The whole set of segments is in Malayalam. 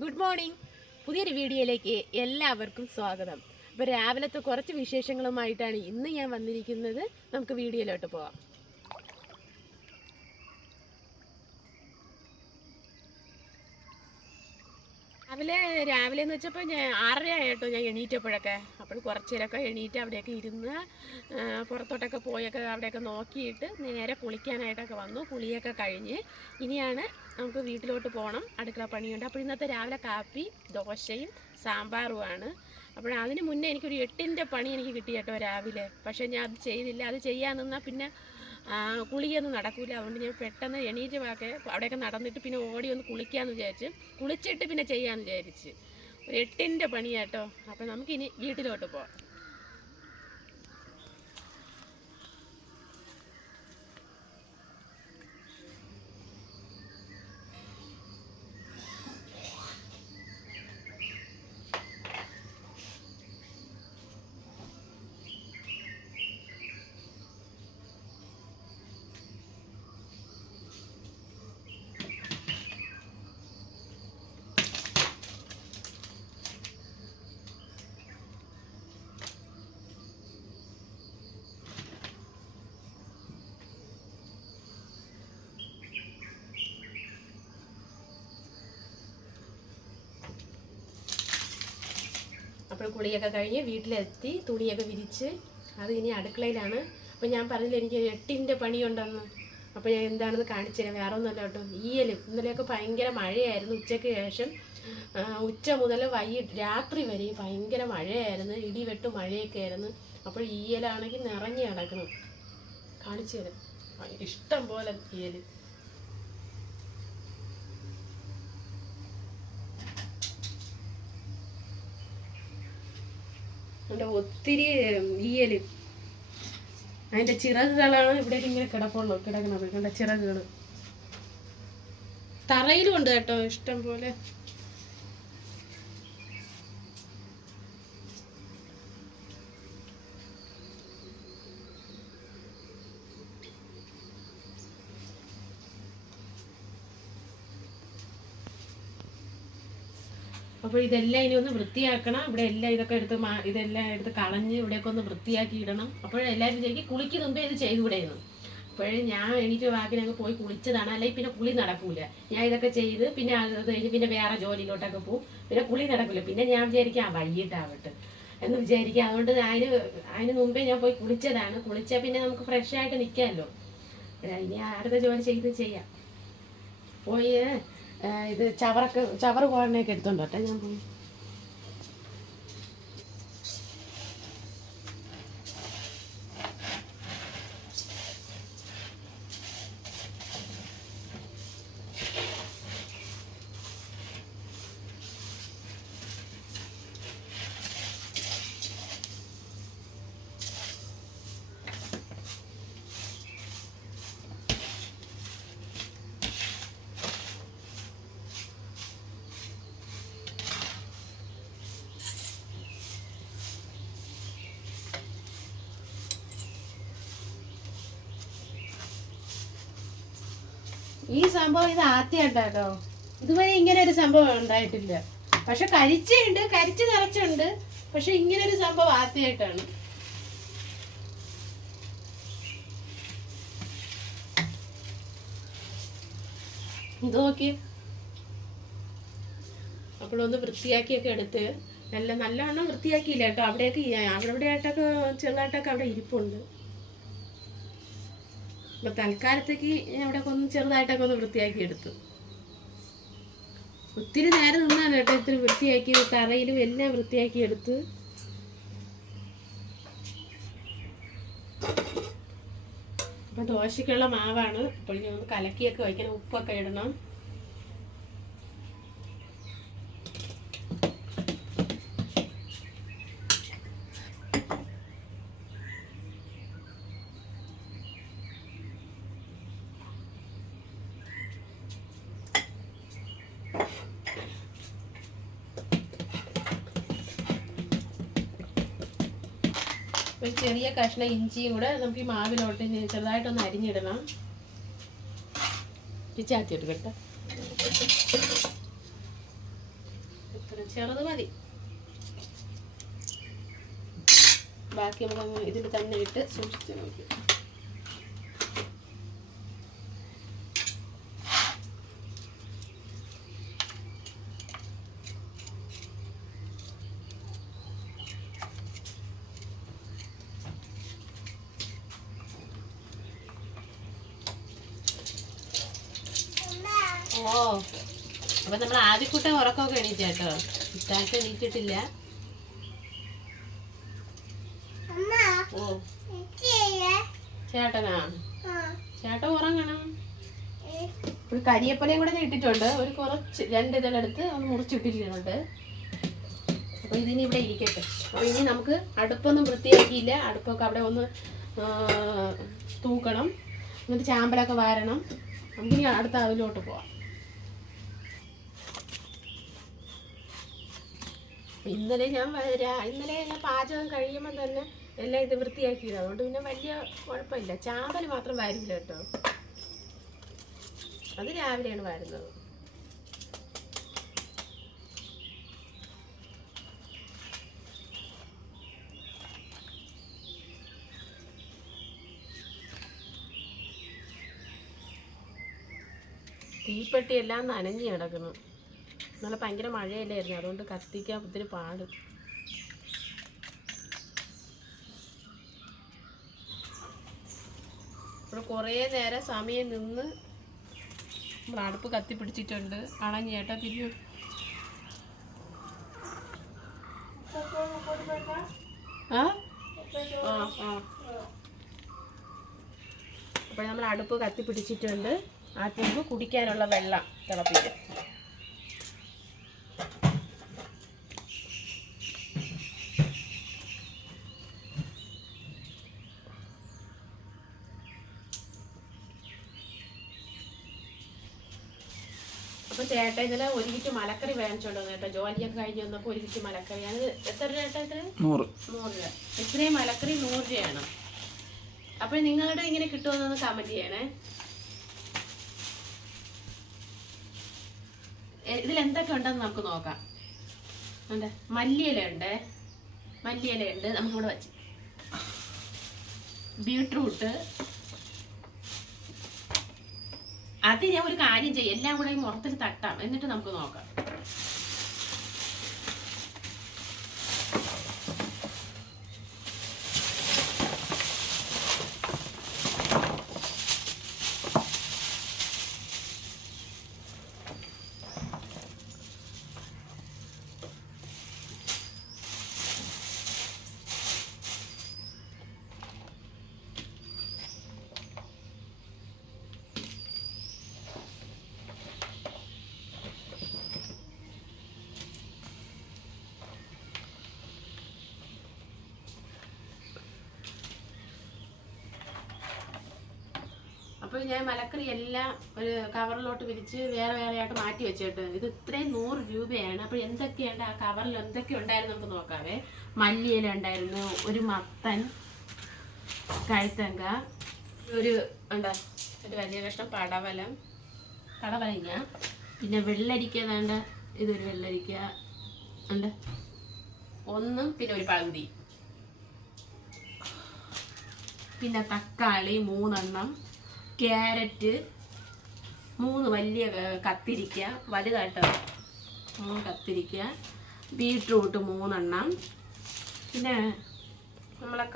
Good morning. പുതിയൊരു വീഡിയോയിലേക്ക് എല്ലാവർക്കും സ്വാഗതം. അപ്പോൾ രാവിലത്തെ കുറച്ച് വിശേഷങ്ങളുമായിട്ടാണ് ഇന്ന് ഞാൻ വന്നിരിക്കുന്നത്. നമുക്ക് വീഡിയോയിലോട്ട് പോവാം. രാവിലെ എന്ന് വെച്ചപ്പോൾ ഞാൻ 6:30 ആയിട്ടോ ഞാൻ എണീറ്റപ്പോഴൊക്കെ. അപ്പോൾ കുറച്ച് നേരമൊക്കെ എണീറ്റ് അവിടെയൊക്കെ ഇരുന്ന് പുറത്തോട്ടൊക്കെ പോയൊക്കെ അവിടെയൊക്കെ നോക്കിയിട്ട് നേരെ കുളിക്കാനായിട്ടൊക്കെ വന്നു. കുളിയൊക്കെ കഴിഞ്ഞ് ഇനിയാണ് നമുക്ക് വീട്ടിലോട്ട് പോകണം. അടുക്കള പണിയുണ്ട്. അപ്പോൾ ഇന്നത്തെ രാവിലെ കാപ്പി ദോശയും സാമ്പാറുമാണ്. അപ്പോൾ അതിന് മുന്നേ എനിക്കൊരു 8ൻ്റെ പണി എനിക്ക് കിട്ടി കേട്ടോ രാവിലെ. പക്ഷേ ഞാൻ അത് ചെയ്തില്ല. അത് ചെയ്യാൻ നിന്നാൽ പിന്നെ കുളിയൊന്നും നടക്കില്ല. അതുകൊണ്ട് ഞാൻ പെട്ടെന്ന് എണീറ്റ് അവിടെയൊക്കെ നടന്നിട്ട് പിന്നെ ഓടി ഒന്ന് കുളിക്കാമെന്ന് വിചാരിച്ച്, കുളിച്ചിട്ട് പിന്നെ ചെയ്യാമെന്ന് വിചാരിച്ച്. ഒരു 8ൻ്റെ പണിയാട്ടോ. അപ്പോൾ നമുക്കിനി വീട്ടിലോട്ട് പോകാം. അപ്പോൾ കുളിയൊക്കെ കഴിഞ്ഞ് വീട്ടിലെത്തി തുണിയൊക്കെ വിരിച്ച് അത് ഇനി അടുക്കളയിലാണ്. അപ്പോൾ ഞാൻ പറഞ്ഞില്ല എനിക്ക് 8ൻ്റെ പണിയുണ്ടെന്ന്. അപ്പോൾ ഞാൻ എന്താണെന്ന് കാണിച്ചു തരാം. വേറെ ഒന്നുമല്ല കേട്ടോ, ഈയലും ഇന്നലെയൊക്കെ ഭയങ്കര മഴയായിരുന്നു. ഉച്ചയ്ക്ക് ശേഷം ഉച്ച മുതൽ രാത്രി വരെയും ഭയങ്കര മഴയായിരുന്നു. ഇടിവെട്ട് മഴയൊക്കെ ആയിരുന്നു. അപ്പോൾ ഈയലാണെങ്കിൽ നിറഞ്ഞു കിടക്കണം. കാണിച്ചു തരാം. ഇഷ്ടം പോലെ ഈയൽ. ഒത്തിരി ഈയൽ. അതിൻ്റെ ചിറകുകളാണ് ഇവിടെ ഇങ്ങനെ കിടക്കണത്. കണ്ട ചിറകുകൾ തറയിലും ഉണ്ട് കേട്ടോ, ഇഷ്ടം പോലെ. അപ്പോൾ ഇതെല്ലാം ഇനി ഒന്ന് വൃത്തിയാക്കണം. ഇവിടെ എല്ലാം ഇതൊക്കെ ഇതെല്ലാം എടുത്ത് കളഞ്ഞ് ഇവിടെയൊക്കെ ഒന്ന് വൃത്തിയാക്കി ഇടണം. അപ്പോഴെല്ലാവരും ശരിക്കും കുളിക്ക് മുമ്പേ ഇത് ചെയ്തുകൂടെയെന്ന്. അപ്പോഴേ ഞാൻ എണീറ്റ് വാക്കിനൊക്കെ പോയി കുളിച്ചതാണ്. അല്ലെങ്കിൽ പിന്നെ കുളി നടക്കൂല. ഞാൻ ഇതൊക്കെ ചെയ്ത് പിന്നെ അത് കഴിഞ്ഞ് പിന്നെ വേറെ ജോലിയിലോട്ടൊക്കെ പോകും. പിന്നെ കുളി നടക്കില്ല. പിന്നെ ഞാൻ വിചാരിക്കാം വൈകിട്ടാവട്ടെ എന്ന് വിചാരിക്കുക. അതുകൊണ്ട് അതിന് മുമ്പേ ഞാൻ പോയി കുളിച്ചതാണ്. കുളിച്ചാൽ പിന്നെ നമുക്ക് ഫ്രഷ് ആയിട്ട് നിൽക്കാമല്ലോ. ഇനി അടുത്ത ജോലി ചെയ്യാം. പോയി ഇത് ചവറ് കോഴനൊക്കെ എടുത്തോണ്ട് കേട്ടോ ഞാൻ പോയി. ഈ സംഭവം ഇത് ആദ്യമായിട്ടോ. ഇതുവരെ ഇങ്ങനെ ഒരു സംഭവം ഉണ്ടായിട്ടില്ല. പക്ഷെ കരിച്ച് നിറച്ചുണ്ട്. പക്ഷെ ഇങ്ങനെ ഒരു സംഭവം ആദ്യമായിട്ടാണ്. ഇത് നോക്കി. അപ്പോഴൊന്ന് വൃത്തിയാക്കിയൊക്കെ എടുത്ത് നല്ലവണ്ണം വൃത്തിയാക്കിയില്ല കേട്ടോ. അവിടെ ആയിട്ടൊക്കെ ചെറുതായിട്ടൊക്കെ അവിടെ ഇരിപ്പുണ്ട്. അപ്പോൾ തൽക്കാലത്തേക്ക് അവിടെയൊക്കെ ഒന്ന് ചെറുതായിട്ടൊക്കെ ഒന്ന് വൃത്തിയാക്കി എടുത്തു. ഒത്തിരി നേരം നിന്നാണ് കേട്ടോ ഇത്തിരി വൃത്തിയാക്കി. തറയിലും എല്ലാം വൃത്തിയാക്കി എടുത്ത്. അപ്പം ദോശയ്ക്കുള്ള മാവാണ്. അപ്പോൾ ഇനി ഒന്ന് കലക്കിയൊക്കെ വയ്ക്കണം. ഉപ്പൊക്കെ ഇടണം. ഒരു ചെറിയ കഷ്ണം ഇഞ്ചിയും കൂടെ നമുക്ക് ഈ മാവിലോട്ട് ചെറുതായിട്ടൊന്ന് അരിഞ്ഞിടണം. ചാത്തിയിട്ട് കേട്ടോ. ചെറുത് മതി. ബാക്കി നമുക്ക് ഇതിൽ തന്നെ ഇട്ട് സൂക്ഷിച്ച് നോക്കി. ഓ, അപ്പൊ നമ്മൾ ആദ്യക്കൂട്ടം ഉറക്കമൊക്കെ എണീറ്റാട്ടോ. ഇത്താക്ക് എണീറ്റിട്ടില്ല. ഓ, ചേട്ടനാ? ചേട്ടൻ ഉറങ്ങണം. ഒരു കരിയപ്പലയും കൂടെ ഞാൻ ഇട്ടിട്ടുണ്ട്. ഒരു കുറച്ച് 2 ഇതെടുത്ത് ഒന്ന് മുറിച്ചിട്ടിട്ടുണ്ട്. അപ്പൊ ഇതിനി ഇവിടെ ഇരിക്കട്ടെ. അപ്പൊ ഇനി നമുക്ക് അടുപ്പൊന്നും വൃത്തിയാക്കിയില്ല. അടുപ്പൊക്കെ അവിടെ ഒന്ന് തൂക്കണം, എന്നിട്ട് ചാമ്പലൊക്കെ വാരണം. നമുക്കിനി അടുത്ത അതിലോട്ട് പോവാം. ഇന്നലെ ഞാൻ പാചകം കഴിയുമ്പോൾ തന്നെ എല്ലാം ഇത് വൃത്തിയാക്കിയത്. അതുകൊണ്ട് പിന്നെ വലിയ കുഴപ്പമില്ല. ചാമ്പൽ മാത്രം വാരില്ല കേട്ടോ. അത് രാവിലെയാണ് വാരുന്നത്. തീപ്പെട്ടി എല്ലാം നനഞ്ഞ് കിടക്കുന്നു. നല്ല ഭയങ്കര മഴയല്ലായിരുന്നു, അതുകൊണ്ട് കത്തിക്കാൻ ഒത്തിരി പാട്. ഇവിടെ കുറേ നേരം സമയം നിന്ന് നമ്മൾ അടുപ്പ് കത്തിപ്പിടിച്ചിട്ടുണ്ട്. ആണെങ്കിൽ ചേട്ടാ തിരിഞ്ഞു. അപ്പോൾ നമ്മൾ അടുപ്പ് കത്തിപ്പിടിച്ചിട്ടുണ്ട്. ആദ്യം നമുക്ക് കുടിക്കാനുള്ള വെള്ളം തിളപ്പിക്കാം. അപ്പോൾ ചേട്ടൻ ഇന്നലെ 1 കിറ്റ് മലക്കറി വാങ്ങിച്ചോണ്ട് വന്നു കേട്ടോ. ജോലിയൊക്കെ കഴിഞ്ഞ് വന്നപ്പോൾ 1 കിറ്റ് മലക്കറി. അത് എത്ര രൂപ ചേട്ടാ? 100 രൂപ. ഇത്രയും മലക്കറി 100 രൂപയാണ്. അപ്പോൾ നിങ്ങളുടെ ഇങ്ങനെ കിട്ടുമെന്നൊന്ന് കമൻറ്റ് ചെയ്യണേ. ഇതിൽ എന്തൊക്കെ ഉണ്ടെന്ന് നമുക്ക് നോക്കാം. ഉണ്ട്, മല്ലിയിലുണ്ട്. നമുക്കിവിടെ വെച്ച് ബീട്രൂട്ട്. അത് ഞാൻ ഒരു കാര്യം ചെയ്യും, എല്ലാം കൂടെ മുറത്തിൽ തട്ടാം, എന്നിട്ട് നമുക്ക് നോക്കാം. അപ്പോൾ ഞാൻ മലക്കറി എല്ലാം ഒരു കവറിലോട്ട് വിരിച്ച് വേറെ ആയിട്ട് മാറ്റി വെച്ചിട്ട്. ഇത് ഇത്രയും 100 രൂപയാണ്. അപ്പോൾ എന്തൊക്കെയുണ്ട് ആ കവറിൽ, എന്തൊക്കെ ഉണ്ടായിരുന്നു നമുക്ക് നോക്കാവേ. മല്ലിയില ഉണ്ടായിരുന്നു, ഒരു മത്തൻ, കഴുത്തങ്ക, ഒരു വലിയ കഷ്ണം പടവലങ്ങ, പിന്നെ വെള്ളരിക്ക. വേണ്ട, ഇതൊരു വെള്ളരിക്ക ഉണ്ട്, ഒന്നും, പിന്നെ ഒരു പകുതി, പിന്നെ തക്കാളി 3 എണ്ണം, ക്യാരറ്റ് 3 വലിയ കത്തിരിക്ക, വലുതായിട്ടോ 3 കത്തിരിക്ക, ബീട്രൂട്ട് 3 എണ്ണം, പിന്നെ നമ്മളെ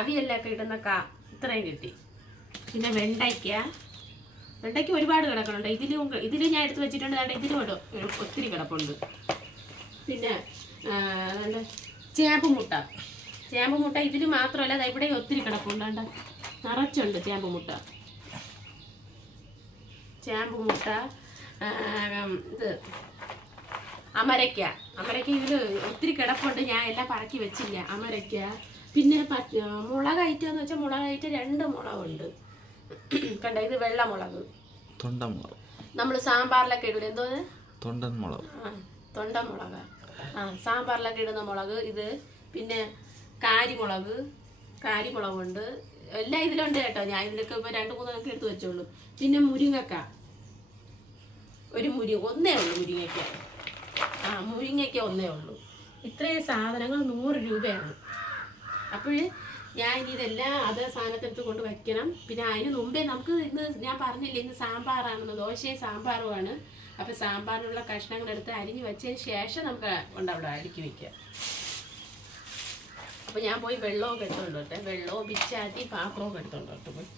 അവിയലൊക്കെ ഇടുന്ന ഇത്രയും കിട്ടി. പിന്നെ വെണ്ടയ്ക്ക ഒരുപാട് കിടക്കുന്നുണ്ട്. ഇതിലും ഞാൻ എടുത്ത് വെച്ചിട്ടുണ്ട്. ഇതിലും ഒത്തിരി കിടപ്പുണ്ട്. പിന്നെ ചേമ്പ് മുട്ട ഇതിൽ മാത്രമല്ല, ഇവിടെ ഒത്തിരി കിടപ്പുണ്ട്. നിറച്ചുണ്ട് ചേമ്പ് മുട്ട. ഇത് അമരയ്ക്ക ഇതിൽ ഒത്തിരി കിടപ്പുണ്ട്. ഞാൻ എല്ലാം പറക്കി വെച്ചില്ല. അമരയ്ക്ക, പിന്നെ മുളക് ഐറ്റം എന്ന് വെച്ചാൽ മുളക് ഐറ്റം 2 മുളകുണ്ട്. കണ്ട, ഇത് വെള്ളമുളക്, നമ്മൾ സാമ്പാറിലൊക്കെ ഇടൂല, എന്തോ തൊണ്ടൻ മുളക്. സാമ്പാറിലൊക്കെ ഇടുന്ന മുളക് ഇത്. പിന്നെ കാരിമുളകുണ്ട്. എല്ലാം ഇതിലുണ്ട് കേട്ടോ. ഞാൻ ഇതിലൊക്കെ ഇപ്പോൾ 2-3 ഒക്കെ എടുത്ത് വെച്ചോളൂ. പിന്നെ മുരിങ്ങക്ക, ഒന്നേ ഉള്ളൂ മുരിങ്ങയ്ക്ക. മുരിങ്ങയ്ക്ക് ഒന്നേ ഉള്ളൂ. ഇത്രയും സാധനങ്ങൾ 100 രൂപയാണ്. അപ്പോൾ ഞാൻ ഇനി ഇതെല്ലാം അതേ സാധനത്തെടുത്ത് കൊണ്ട് വയ്ക്കണം. പിന്നെ അതിന് മുമ്പേ നമുക്ക് ഇന്ന് ഞാൻ പറഞ്ഞില്ലേ, ഇന്ന് സാമ്പാറാണെന്ന്, ദോശയും സാമ്പാറുമാണ്. അപ്പോൾ സാമ്പാറിനുള്ള കഷ്ണങ്ങളെടുത്ത് അരിഞ്ഞ് വെച്ചതിന് ശേഷം നമുക്ക് അവിടെ അടുക്കി വയ്ക്കുക. അപ്പോൾ ഞാൻ പോയി വെള്ളമൊക്കെ എടുത്തുകൊണ്ടോട്ടെ, വെള്ളവും പിച്ചാത്തി പാത്രമൊക്കെ എടുത്തുകൊണ്ടോട്ട് പോയി.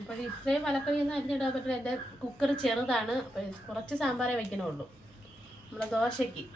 അപ്പോൾ ഇത്രയും മലക്കറിയൊന്നും അരിഞ്ഞിടാൻ പറ്റില്ല. എൻ്റെ കുക്കർ ചെറുതാണ്. അപ്പോൾ കുറച്ച് സാമ്പാറേ വയ്ക്കണുള്ളൂ നമ്മളെ ദോശയ്ക്ക്.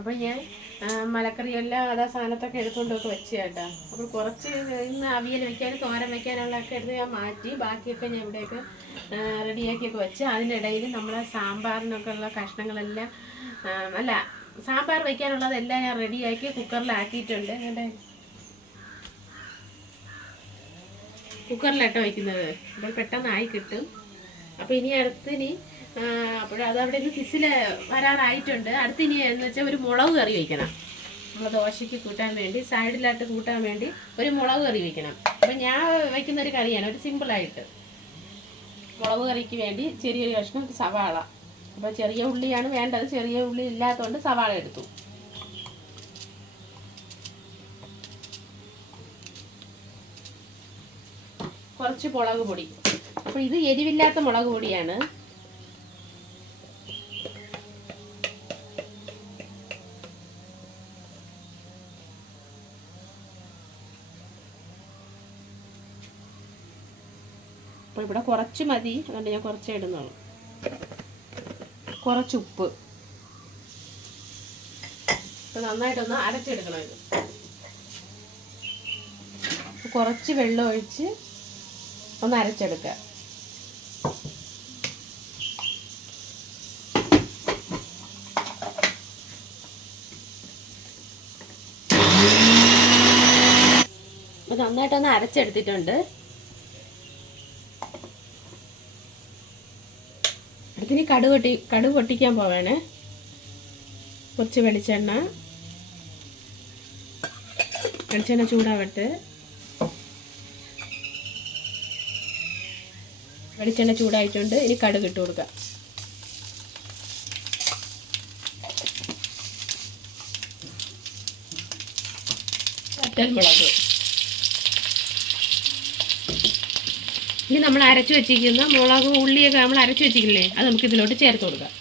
അപ്പോൾ ഞാൻ മലക്കറിയെല്ലാം അതാ സാധനത്തൊക്കെ എടുത്തുകൊണ്ടൊക്കെ വെച്ച് കേട്ടോ. അപ്പോൾ കുറച്ച് ഇന്ന് അവിയൽ വയ്ക്കാനും തോരൻ വയ്ക്കാനുള്ളതൊക്കെ എടുത്ത് ഞാൻ മാറ്റി, ബാക്കിയൊക്കെ ഞാൻ ഇവിടെയൊക്കെ റെഡിയാക്കിയൊക്കെ വെച്ച്. അതിനിടയിൽ നമ്മളെ സാമ്പാറിനൊക്കെ ഉള്ള കഷ്ണങ്ങളെല്ലാം സാമ്പാർ വയ്ക്കാനുള്ളതെല്ലാം ഞാൻ റെഡിയാക്കി കുക്കറിലാക്കിയിട്ടുണ്ട്. എൻ്റെ കുക്കറിലാട്ടോ വയ്ക്കുന്നത്, അപ്പോൾ പെട്ടെന്നായി കിട്ടും. അപ്പോൾ ഇനി അടുത്തിനി അപ്പോഴതവിടെ ഒരു വിസിൽ വരാറായിട്ടുണ്ട്. അടുത്തിനി എന്ന് വെച്ചാൽ ഒരു മുളക് കറി വയ്ക്കണം. നമ്മൾ ദോശയ്ക്ക് കൂട്ടാൻ വേണ്ടി, സൈഡിലായിട്ട് കൂട്ടാൻ വേണ്ടി ഒരു മുളക് കറി വയ്ക്കണം. അപ്പം ഞാൻ വയ്ക്കുന്നൊരു കറിയാണ്, ഒരു സിമ്പിളായിട്ട്. മുളക് കറിക്ക് വേണ്ടി ചെറിയൊരു കഷ്ണം സവാള. അപ്പോൾ ചെറിയ ഉള്ളിയാണ് വേണ്ടത്, ചെറിയ ഉള്ളി ഇല്ലാത്തതുകൊണ്ട് സവാള എടുത്തു. കുറച്ച് മുളക് പൊടി. അപ്പോൾ ഇത് എരിവില്ലാത്ത മുളക് പൊടിയാണ്. അപ്പോൾ ഇവിടെ കുറച്ച് മതി, അതുകൊണ്ട് ഞാൻ കുറച്ചേ ഇടുന്നുള്ളൂ. കുറച്ച് ഉപ്പ്. അപ്പോൾ നന്നായിട്ടൊന്ന് അരച്ചെടുക്കണം ഇത്. കുറച്ച് വെള്ളം ഒഴിച്ച് ഒന്ന് അരച്ചെടുക്കുക. അപ്പോൾ നന്നായിട്ടൊന്ന് അരച്ചെടുത്തിട്ടുണ്ട്. അടുത്തിനി കടുക് പൊട്ടിക്കാൻ പോവാണ്. കുറച്ച് വെളിച്ചെണ്ണ ചൂടാവട്ടെ. വെളിച്ചെണ്ണ ചൂടായിട്ടുണ്ട്. ഇനി കടുക് ഇട്ട് കൊടുക്കാം. വറ്റൽമുളക്. ഇനി നമ്മൾ അരച്ചു വെച്ചിരിക്കുന്ന മുളക് ഉള്ളിയൊക്കെ നമ്മൾ അരച്ചു വെച്ചിരിക്കില്ലേ, അത് നമുക്ക് ഇതിലോട്ട് ചേർത്ത് കൊടുക്കാം.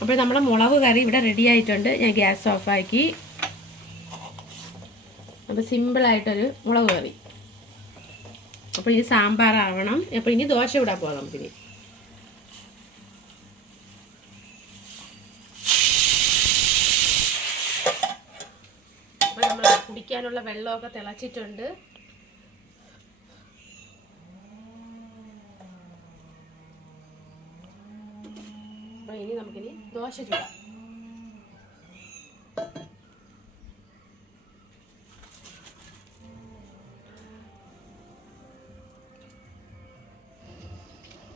അപ്പോൾ നമ്മുടെ മുളക് കറി ഇവിടെ റെഡി ആയിട്ടുണ്ട്. ഞാൻ ഗ്യാസ് ഓഫാക്കി. അപ്പോൾ സിമ്പിളായിട്ടൊരു മുളക് കറി. അപ്പോൾ ഇനി സാമ്പാറാവണം. അപ്പോൾ ഇനി ദോശ ഇടാൻ പോകാം നമുക്കിനി. അപ്പോൾ നമ്മൾ കുടിക്കാനുള്ള വെള്ളമൊക്കെ തിളച്ചിട്ടുണ്ട്. അപ്പോൾ ഇനി നമുക്കിനി ദോശ ചൂടാം.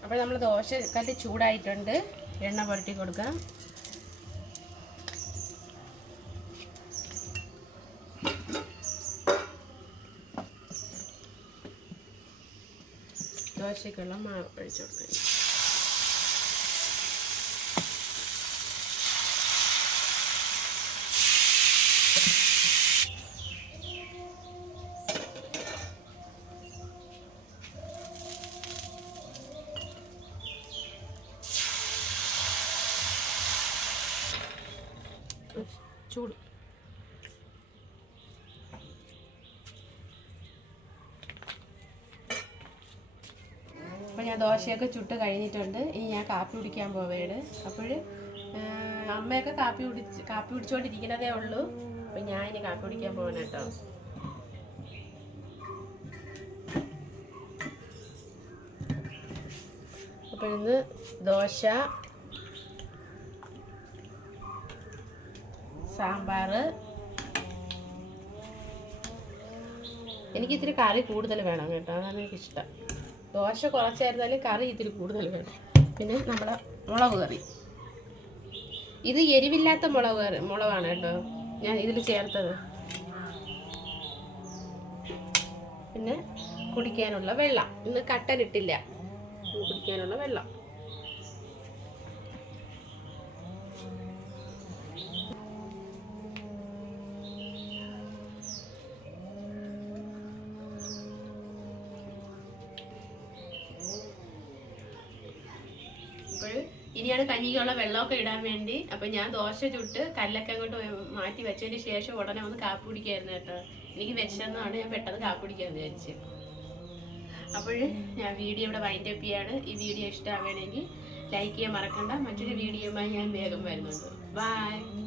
അപ്പോൾ നമ്മൾ ദോശക്കല്ല് ചൂടായിട്ടുണ്ട്. എണ്ണ പുരട്ടി കൊടുക്കാം. ദോശയ്ക്കുള്ള മാവ് ഒഴിച്ചു കൊടുക്കാം. ചൂട്. അപ്പോൾ ഞാൻ ദോശയൊക്കെ ചുട്ട് കഴിഞ്ഞിട്ടുണ്ട്. ഇനി ഞാൻ കാപ്പി കുടിക്കാൻ പോവുകയാണ്. അപ്പോൾ അമ്മയൊക്കെ കാപ്പി കുടിച്ചുകൊണ്ടിരിക്കുന്നതേ ഉള്ളൂ. അപ്പം ഞാൻ ഇനി കാപ്പി കുടിക്കാൻ പോകണം കേട്ടോ. അപ്പോൾ ഇന്ന് ദോശ, സാമ്പാർ, എനിക്ക് ഇത്തിരി കറി കൂടുതൽ വേണം കേട്ടോ, അതാണ് എനിക്കിഷ്ടം. ദോശ കുറച്ചായിരുന്നാലും കറി ഇത്തിരി കൂടുതൽ വേണം. പിന്നെ നമ്മുടെ മുളക് കറി, ഇത് എരിവില്ലാത്ത മുളകാണ് കേട്ടോ ഞാൻ ഇതിൽ ചേർത്തത്. പിന്നെ കുടിക്കാനുള്ള വെള്ളം, ഇന്ന് കട്ടൻ ഇട്ടില്ല, കുടിക്കാനുള്ള വെള്ളം. ഇനിയാണ് കഞ്ഞിക്കുള്ള വെള്ളമൊക്കെ ഇടാൻ വേണ്ടി. അപ്പം ഞാൻ ദോശ ചുട്ട് കല്ലൊക്കെ അങ്ങോട്ട് മാറ്റി വെച്ചതിന് ശേഷം ഉടനെ ഒന്ന് കാപ്പി കുടിക്കായിരുന്നു കേട്ടോ. എനിക്ക് വിശന്നാണ്, ഞാൻ പെട്ടെന്ന് കാപ്പി കുടിക്കാമെന്ന് വിചാരിച്ചു. അപ്പോൾ ഞാൻ വീഡിയോ ഇവിടെ വൈൻഡപ്പ് ചെയ്യാണ്. ഈ വീഡിയോ ഇഷ്ടമാവുകയാണെങ്കിൽ ലൈക്ക് ചെയ്യാൻ മറക്കണ്ട. മറ്റൊരു വീഡിയോയുമായി ഞാൻ വേഗം വരുന്നുണ്ട്. ബൈ.